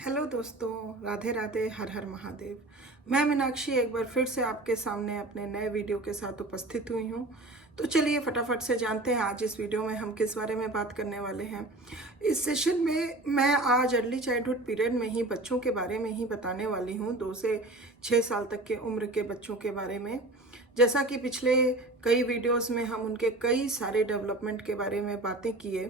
Hello दोस्तों, राधे राधे, हर हर महादेव। मैं मीनाक्षी एक बार फिर से आपके सामने अपने नए वीडियो के साथ उपस्थित हुई हूँ। तो चलिए फटाफट से जानते हैं आज इस वीडियो में हम किस बारे में बात करने वाले हैं। इस सेशन में मैं आज अर्ली चाइल्डहुड पीरियड में ही बच्चों के बारे में ही बताने वाली हूँ, 2 से 6 साल तक के उम्र के बच्चों के बारे में। जैसा कि पिछले कई वीडियोस में हम उनके कई सारे डेवलपमेंट के बारे में बातें किए,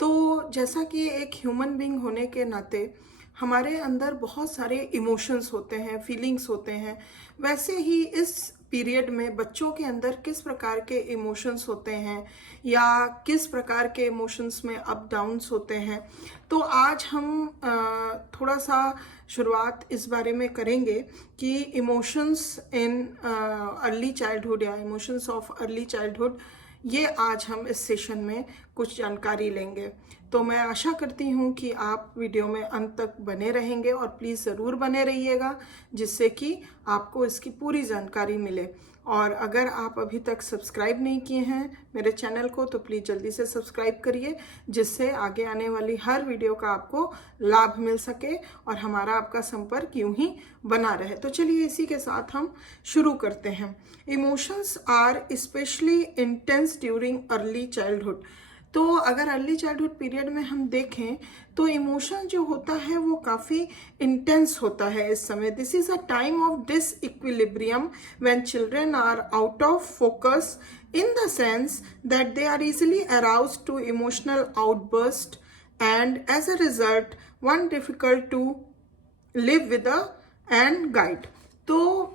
तो जैसा कि एक ह्यूमन बीइंग होने के नाते हमारे अंदर बहुत सारे इमोशंस होते हैं, फीलिंग्स होते हैं। वैसे ही इस पीरियड में बच्चों के अंदर किस प्रकार के इमोशंस होते हैं या किस प्रकार के इमोशंस में अप डाउन्स होते हैं, तो आज हम थोड़ा सा शुरुआत इस बारे में करेंगे कि इमोशंस इन अर्ली चाइल्डहुड या इमोशंस ऑफ अर्ली चाइल्डहुड, ये आज हम इस सेशन में कुछ जानकारी लेंगे। तो मैं आशा करती हूँ कि आप वीडियो में अंत तक बने रहेंगे और प्लीज़ ज़रूर बने रहिएगा, जिससे कि आपको इसकी पूरी जानकारी मिले। और अगर आप अभी तक सब्सक्राइब नहीं किए हैं मेरे चैनल को, तो प्लीज़ जल्दी से सब्सक्राइब करिए, जिससे आगे आने वाली हर वीडियो का आपको लाभ मिल सके और हमारा आपका संपर्क यूं ही बना रहे। तो चलिए इसी के साथ हम शुरू करते हैं। Emotions are specially intense during early childhood. तो अगर अर्ली चाइल्डहुड पीरियड में हम देखें तो इमोशन जो होता है वो काफ़ी इंटेंस होता है इस समय। This is a time of disequilibrium when children are out of focus in the sense that they are easily aroused to emotional outburst, and as a result one difficult to live with a and guide। तो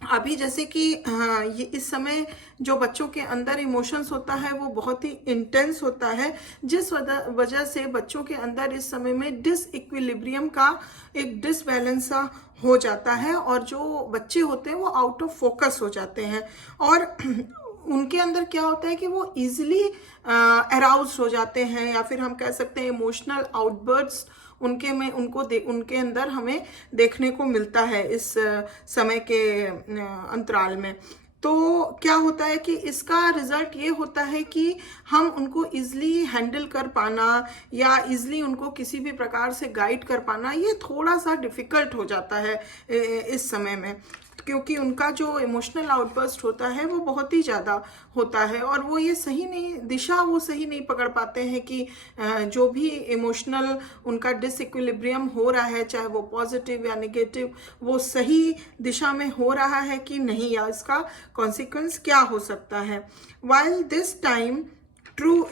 अभी जैसे कि ये इस समय जो बच्चों के अंदर इमोशंस होता है वो बहुत ही इंटेंस होता है, जिस वजह से बच्चों के अंदर इस समय में डिसइक्विलिब्रियम का एक डिसबैलेंस सा हो जाता है और जो बच्चे होते हैं वो आउट ऑफ फोकस हो जाते हैं और उनके अंदर क्या होता है कि वो इजीली अराउज हो जाते हैं, या फिर हम कह सकते हैं इमोशनल आउटबर्स्ट उनके अंदर हमें देखने को मिलता है इस समय के अंतराल में। तो क्या होता है कि इसका रिजल्ट ये होता है कि हम उनको इजीली हैंडल कर पाना या इजीली उनको किसी भी प्रकार से गाइड कर पाना, ये थोड़ा सा डिफिकल्ट हो जाता है इस समय में, क्योंकि उनका जो इमोशनल आउटबर्स्ट होता है वो बहुत ही ज़्यादा होता है और वो ये सही नहीं पकड़ पाते हैं कि जो भी इमोशनल उनका डिसइक्विलिब्रियम हो रहा है, चाहे वो पॉजिटिव या नेगेटिव, वो सही दिशा में हो रहा है कि नहीं, या इसका कॉन्सिक्वेंस क्या हो सकता है। While this time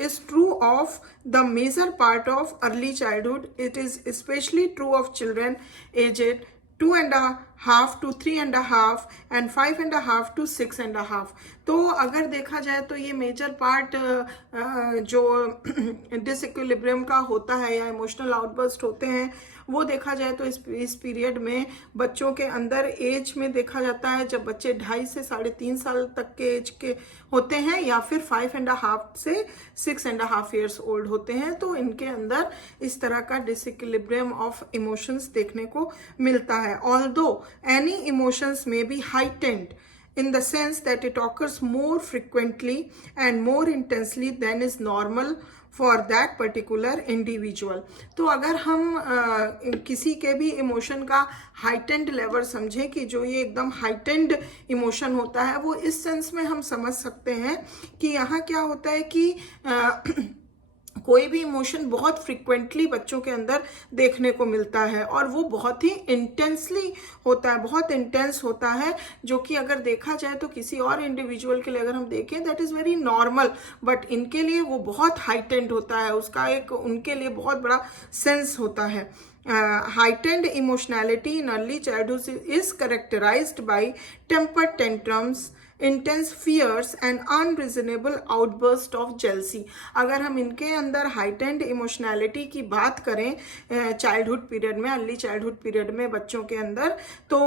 is true of the major part of early childhood, it is especially true of children aged 2.5 to 3.5 and 5.5 to 6.5। तो अगर देखा जाए तो ये मेजर पार्ट जो डिसइक्विलिब्रियम का होता है या इमोशनल आउटबर्स्ट होते हैं, वो देखा जाए तो इस पीरियड में बच्चों के अंदर एज में देखा जाता है जब बच्चे 2.5 से 3.5 साल तक के एज के होते हैं या फिर 5.5 से 6.5 ईयर्स ओल्ड होते हैं, तो इनके अंदर इस तरह का डिसइक्विलिब्रियम ऑफ इमोशंस देखने को मिलता है। Although any emotions may be heightened in the sense that it occurs more frequently and more intensely than is normal for that particular individual। तो अगर हम किसी के भी इमोशन का हाइटेंड लेवल समझें कि जो ये एकदम हाइटेंड इमोशन होता है, वो इस सेंस में हम समझ सकते हैं कि यहाँ क्या होता है कि कोई भी इमोशन बहुत फ्रिक्वेंटली बच्चों के अंदर देखने को मिलता है और वो बहुत ही इंटेंसली होता है, बहुत इंटेंस होता है, जो कि अगर देखा जाए तो किसी और इंडिविजुअल के लिए अगर हम देखें that is very normal, but इनके लिए वो बहुत हाइटेंड होता है, उसका एक उनके लिए बहुत बड़ा सेंस होता है। Heightened emotionality in early childhood is characterized by temper tantrums, intense fears and unreasonable outburst of jealousy। अगर हम इनके अंदर हाइटेंड इमोशनैलिटी की बात करें चाइल्डहुड पीरियड में, अर्ली चाइल्डहुड पीरियड में बच्चों के अंदर, तो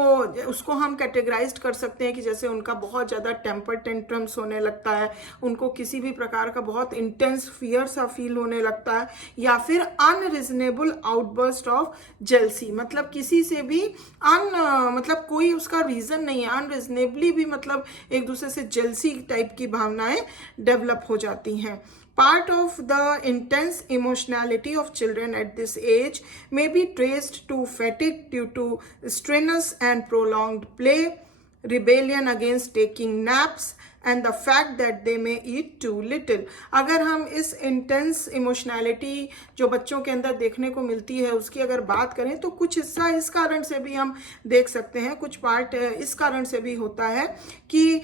उसको हम कैटेगराइज कर सकते हैं कि जैसे उनका बहुत ज़्यादा टेम्पर टेंट्रम्स होने लगता है, उनको किसी भी प्रकार का बहुत इंटेंस फियर सा फील होने लगता है, या फिर अनरीजनेबल आउटबर्स्ट ऑफ जेलसी, मतलब किसी से भी मतलब कोई उसका रीज़न नहीं है, अनरीजनेबली भी मतलब एक दूसरे से जेलसी टाइप की भावनाएं डेवलप हो जाती हैं। Part of the intense emotionality of children at this age may be traced to fatigue due to strenuous and prolonged play, rebellion against taking naps, and the fact that they may eat too little. अगर हम इस intense emotionality जो बच्चों के अंदर देखने को मिलती है उसकी अगर बात करें तो कुछ हिस्सा इस कारण से भी हम देख सकते हैं, कुछ पार्ट इस कारण से भी होता है कि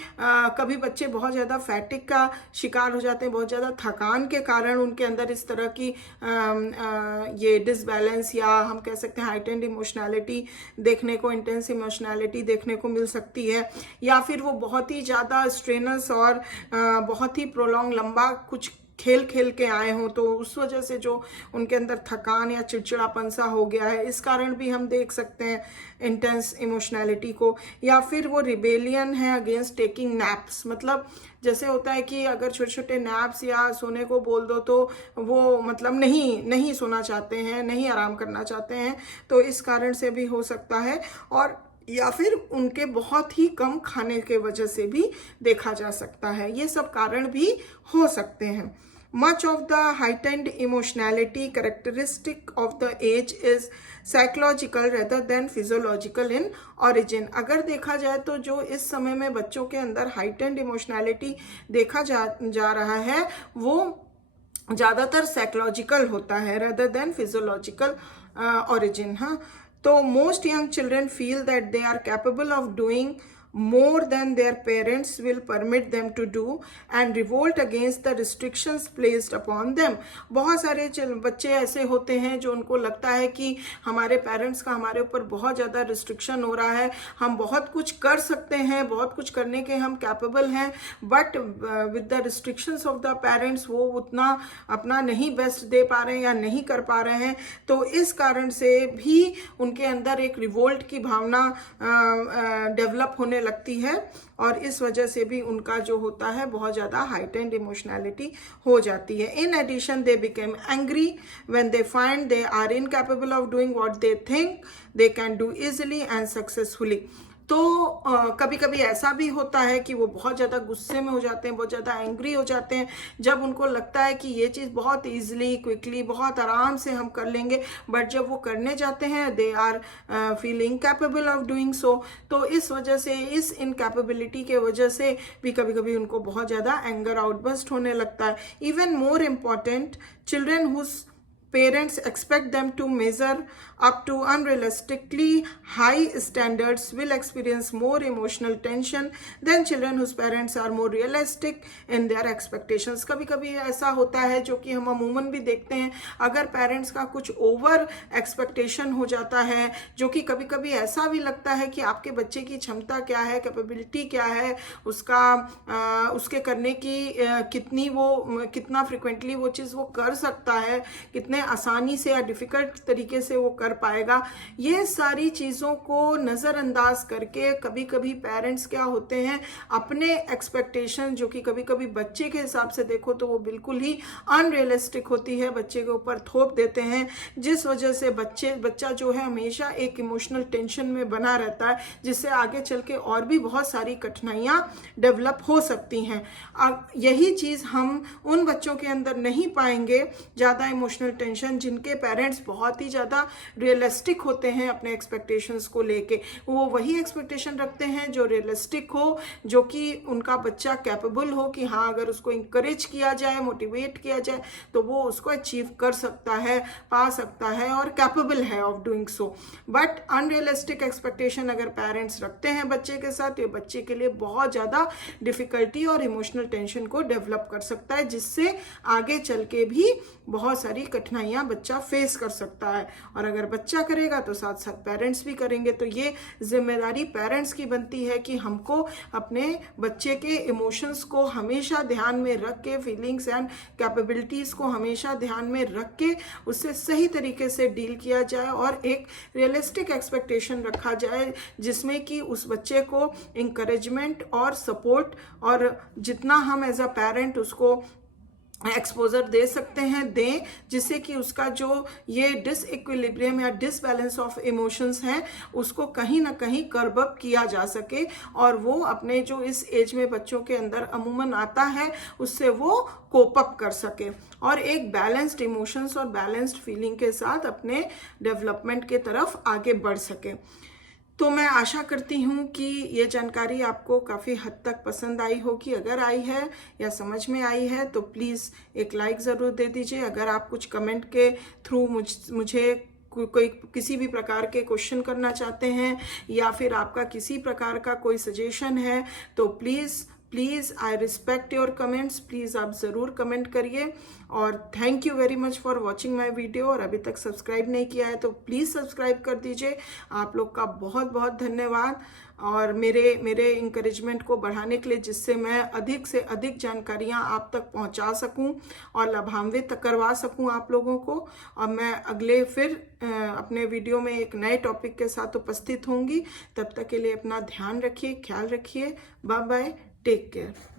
कभी बच्चे बहुत ज़्यादा फैटिक का शिकार हो जाते हैं, बहुत ज़्यादा थकान के कारण उनके अंदर इस तरह की ये डिसबैलेंस या हम कह सकते हैं हाइटेंड इमोशनैलिटी देखने को, इंटेंस इमोशनैलिटी देखने को मिल सकती है, या फिर वो बहुत ही ज़्यादा स्ट्रेन और बहुत ही प्रोलॉन्ग लंबा कुछ खेल खेल के आए हों तो उस वजह से जो उनके अंदर थकान या चिड़चिड़ापन सा हो गया है, इस कारण भी हम देख सकते हैं इंटेंस इमोशनैलिटी को। या फिर वो रिबेलियन है अगेंस्ट टेकिंग नैप्स, मतलब जैसे होता है कि अगर छोटे छोटे नैप्स या सोने को बोल दो तो वो मतलब नहीं सोना चाहते हैं, नहीं आराम करना चाहते हैं, तो इस कारण से भी हो सकता है। और या फिर उनके बहुत ही कम खाने के वजह से भी देखा जा सकता है, ये सब कारण भी हो सकते हैं। Much of the heightened emotionality characteristic of the age is psychological rather than physiological in origin। अगर देखा जाए तो जो इस समय में बच्चों के अंदर heightened emotionality देखा जा रहा है वो ज़्यादातर साइकोलॉजिकल होता है rather than physiological origin। हाँ, तो most young children feel that they are capable of doing more than their parents will permit them to do and revolt against the restrictions placed upon them। बहुत सारे बच्चे ऐसे होते हैं जो उनको लगता है कि हमारे पेरेंट्स का हमारे ऊपर बहुत ज़्यादा रिस्ट्रिक्शन हो रहा है, हम बहुत कुछ कर सकते हैं, बहुत कुछ करने के हम कैपेबल हैं, but with the restrictions of the parents वो उतना अपना नहीं बेस्ट दे पा रहे हैं या नहीं कर पा रहे हैं। तो इस कारण से भी उनके अंदर एक रिवोल्ट की भावना डेवलप होने लगती है और इस वजह से भी उनका जो होता है बहुत ज़्यादा हाइटेंड इमोशनैलिटी हो जाती है। In addition they became angry when they find they are incapable of doing what they think they can do easily and successfully. तो कभी कभी ऐसा भी होता है कि वो बहुत ज़्यादा गुस्से में हो जाते हैं, बहुत ज़्यादा एंग्री हो जाते हैं जब उनको लगता है कि ये चीज़ बहुत ईजिली, क्विकली, बहुत आराम से हम कर लेंगे, बट जब वो करने जाते हैं they are feeling capable of doing so. तो इस वजह से, इस इनकैपेबिलिटी के वजह से भी कभी कभी उनको बहुत ज़्यादा एंगर आउटबर्स्ट होने लगता है। Even more important, children whose parents expect them to measure up to unrealistically high standards will experience more emotional tension than children whose parents are more realistic in their expectations। कभी कभी ऐसा होता है जो कि हम अमूमन भी देखते हैं, अगर पेरेंट्स का कुछ ओवर एक्सपेक्टेशन हो जाता है, जो कि कभी कभी ऐसा भी लगता है कि आपके बच्चे की क्षमता क्या है, कैपेबिलिटी क्या है, उसके करने की कितना फ्रिक्वेंटली वो चीज़ वो कर सकता है, कितने आसानी से या डिफिकल्ट तरीके से वो कर पाएगा, ये सारी चीज़ों को नज़रअंदाज करके कभी कभी पेरेंट्स क्या होते हैं अपने एक्सपेक्टेशन, जो कि कभी कभी बच्चे के हिसाब से देखो तो वो बिल्कुल ही अनरियलिस्टिक होती है, बच्चे के ऊपर थोप देते हैं, जिस वजह से बच्चा जो है हमेशा एक इमोशनल टेंशन में बना रहता है, जिससे आगे चल के और भी बहुत सारी कठिनाइयाँ डेवलप हो सकती हैं। अब यही चीज़ हम उन बच्चों के अंदर नहीं पाएंगे ज़्यादा इमोशनल टेंशन जिनके पेरेंट्स बहुत ही ज़्यादा रियलिस्टिक होते हैं अपने एक्सपेक्टेशंस को लेके। वो वही एक्सपेक्टेशन रखते हैं जो रियलिस्टिक हो, जो कि उनका बच्चा कैपेबल हो कि हाँ अगर उसको इंकरेज किया जाए, मोटिवेट किया जाए तो वो उसको अचीव कर सकता है, पा सकता है और कैपेबल है of doing so. But unrealistic expectation अगर पेरेंट्स रखते हैं बच्चे के साथ, ये बच्चे के लिए बहुत ज़्यादा डिफ़िकल्टी और इमोशनल टेंशन को डेवलप कर सकता है, जिससे आगे चल के भी बहुत सारी कठिनाइयाँ बच्चा फेस कर सकता है। और अगर बच्चा करेगा तो साथ साथ पेरेंट्स भी करेंगे। तो ये जिम्मेदारी पेरेंट्स की बनती है कि हमको अपने बच्चे के इमोशंस को हमेशा ध्यान में रख के, फीलिंग्स एंड कैपेबिलिटीज़ को हमेशा ध्यान में रख के उससे सही तरीके से डील किया जाए और एक रियलिस्टिक एक्सपेक्टेशन रखा जाए जिसमें कि उस बच्चे को इंकरेजमेंट और सपोर्ट और जितना हम एज अ पेरेंट उसको एक्सपोजर दे सकते हैं, दें, जिससे कि उसका जो ये डिसइक्विलिब्रियम या डिसबैलेंस ऑफ इमोशंस हैं उसको कहीं ना कहीं कर्ब अप किया जा सके, और वो अपने जो इस एज में बच्चों के अंदर अमूमन आता है उससे वो कोप अप कर सके और एक बैलेंस्ड इमोशंस और बैलेंस्ड फीलिंग के साथ अपने डेवलपमेंट के तरफ आगे बढ़ सके। तो मैं आशा करती हूँ कि ये जानकारी आपको काफ़ी हद तक पसंद आई होगी। अगर आई है या समझ में आई है तो प्लीज़ एक लाइक ज़रूर दे दीजिए। अगर आप कुछ कमेंट के थ्रू मुझे कोई किसी भी प्रकार के क्वेश्चन करना चाहते हैं या फिर आपका किसी प्रकार का कोई सजेशन है तो please I respect your comments. Please आप ज़रूर कमेंट करिए और thank you very much for watching my video. और अभी तक सब्सक्राइब नहीं किया है तो प्लीज़ सब्सक्राइब कर दीजिए। आप लोग का बहुत बहुत धन्यवाद और मेरे इंकरेजमेंट को बढ़ाने के लिए, जिससे मैं अधिक से अधिक जानकारियाँ आप तक पहुँचा सकूँ और लाभान्वित करवा सकूँ आप लोगों को। और मैं अगले फिर अपने वीडियो में एक नए टॉपिक के साथ उपस्थित होंगी। तब तक के लिए अपना ध्यान रखिए, ख्याल रखिए। Bye bye, take care.